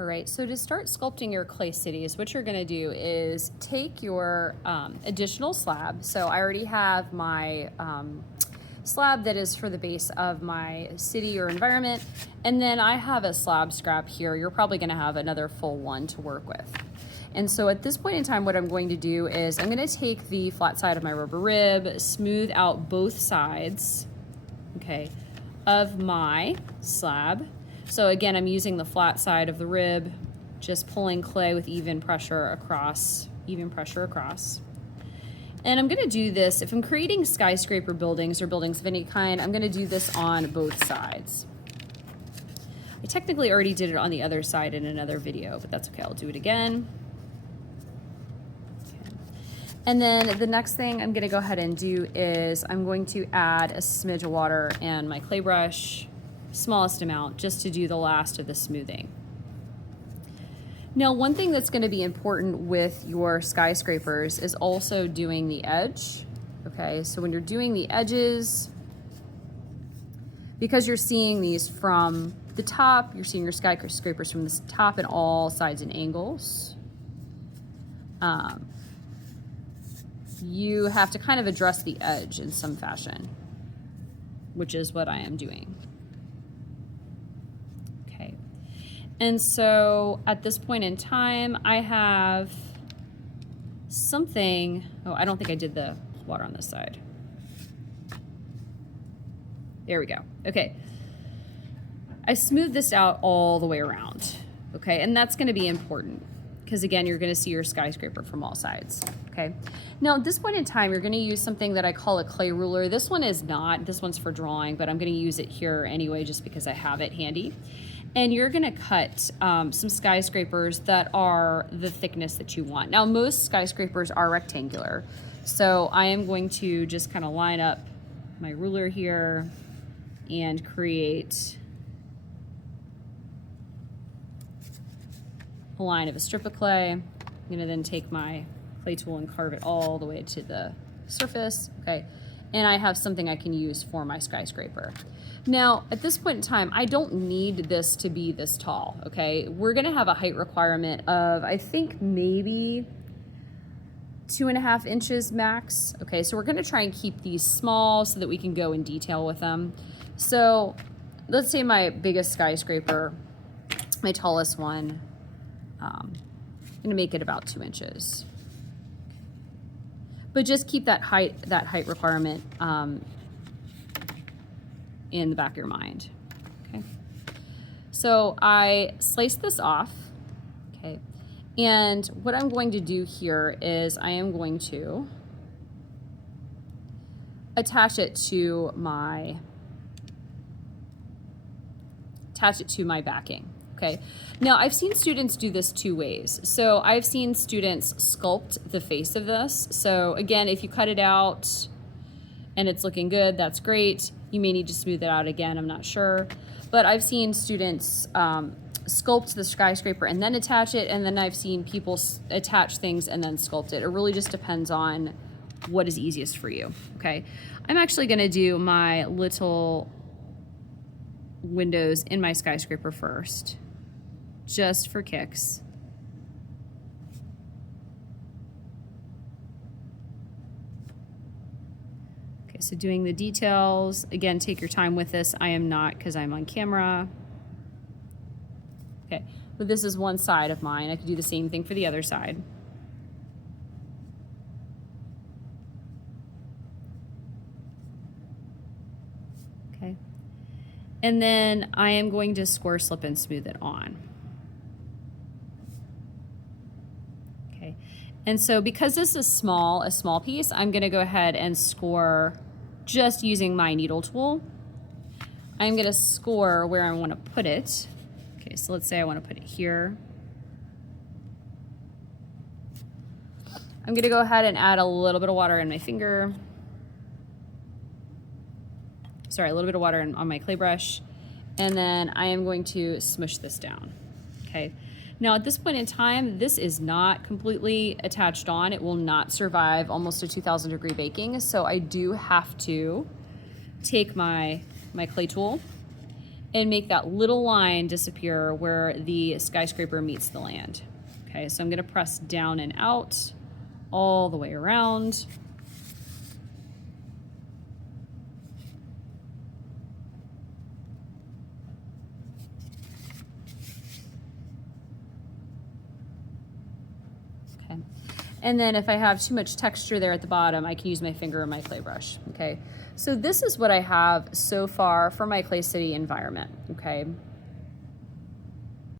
All right, so to start sculpting your clay cities, what you're gonna do is take your additional slab. So I already have my slab that is for the base of my city or environment. And then I have a slab scrap here. You're probably gonna have another full one to work with. And so at this point in time, what I'm going to do is I'm gonna take the flat side of my rubber rib, smooth out both sides, okay, of my slab. So again, I'm using the flat side of the rib, just pulling clay with even pressure across. And I'm gonna do this, if I'm creating skyscraper buildings or buildings of any kind, I'm gonna do this on both sides. I technically already did it on the other side in another video, but that's okay, I'll do it again. Okay. And then the next thing I'm gonna go ahead and do is I'm going to add a smidge of water and my clay brush, smallest amount, just to do the last of the smoothing. Now, one thing that's going to be important with your skyscrapers is also doing the edge. Okay, so when you're doing the edges, because you're seeing these from the top, you're seeing your skyscrapers from the top and all sides and angles. You have to kind of address the edge in some fashion, which is what I am doing. And so at this point in time, I have something, oh, I don't think I did the water on this side. There we go, okay. I smoothed this out all the way around, okay? And that's gonna be important because again, you're gonna see your skyscraper from all sides, okay? Now at this point in time, you're gonna use something that I call a clay ruler. This one is not, this one's for drawing, but I'm gonna use it here anyway just because I have it handy. And you're gonna cut some skyscrapers that are the thickness that you want. Now, most skyscrapers are rectangular. So I am going to just kind of line up my ruler here and create a line of a strip of clay. I'm gonna then take my clay tool and carve it all the way to the surface, okay? And I have something I can use for my skyscraper. Now, at this point in time, I don't need this to be this tall, okay? We're gonna have a height requirement of, I think maybe 2.5 inches max. Okay, so we're gonna try and keep these small so that we can go in detail with them. So let's say my biggest skyscraper, my tallest one, I'm gonna make it about 2 inches. But just keep that height requirement in the back of your mind, okay? So I sliced this off, okay? And what I'm going to do here is I am going to attach it to my backing, okay? Now I've seen students do this two ways. So I've seen students sculpt the face of this. So again, if you cut it out and it's looking good, that's great. You may need to smooth it out again, I'm not sure. But I've seen students sculpt the skyscraper and then attach it, and then I've seen people attach things and then sculpt it. It really just depends on what is easiest for you, okay? I'm actually gonna do my little windows in my skyscraper first, just for kicks. So doing the details, again, take your time with this. I am not, because I'm on camera. Okay, but this is one side of mine. I could do the same thing for the other side. Okay, and then I am going to score, slip, and smooth it on. Okay, and so because this is a small piece, I'm gonna go ahead and score just using my needle tool. I'm gonna score where I wanna put it. Okay, so let's say I wanna put it here. I'm gonna go ahead and add a little bit of water in my finger. Sorry, a little bit of water on my clay brush. And then I am going to smush this down, okay? Now at this point in time, this is not completely attached on. It will not survive almost a 2000 degree baking. So I do have to take my clay tool and make that little line disappear where the skyscraper meets the land. Okay, so I'm gonna press down and out all the way around. Okay. And then if I have too much texture there at the bottom, I can use my finger or my clay brush, okay? So this is what I have so far for my Clay City environment, okay?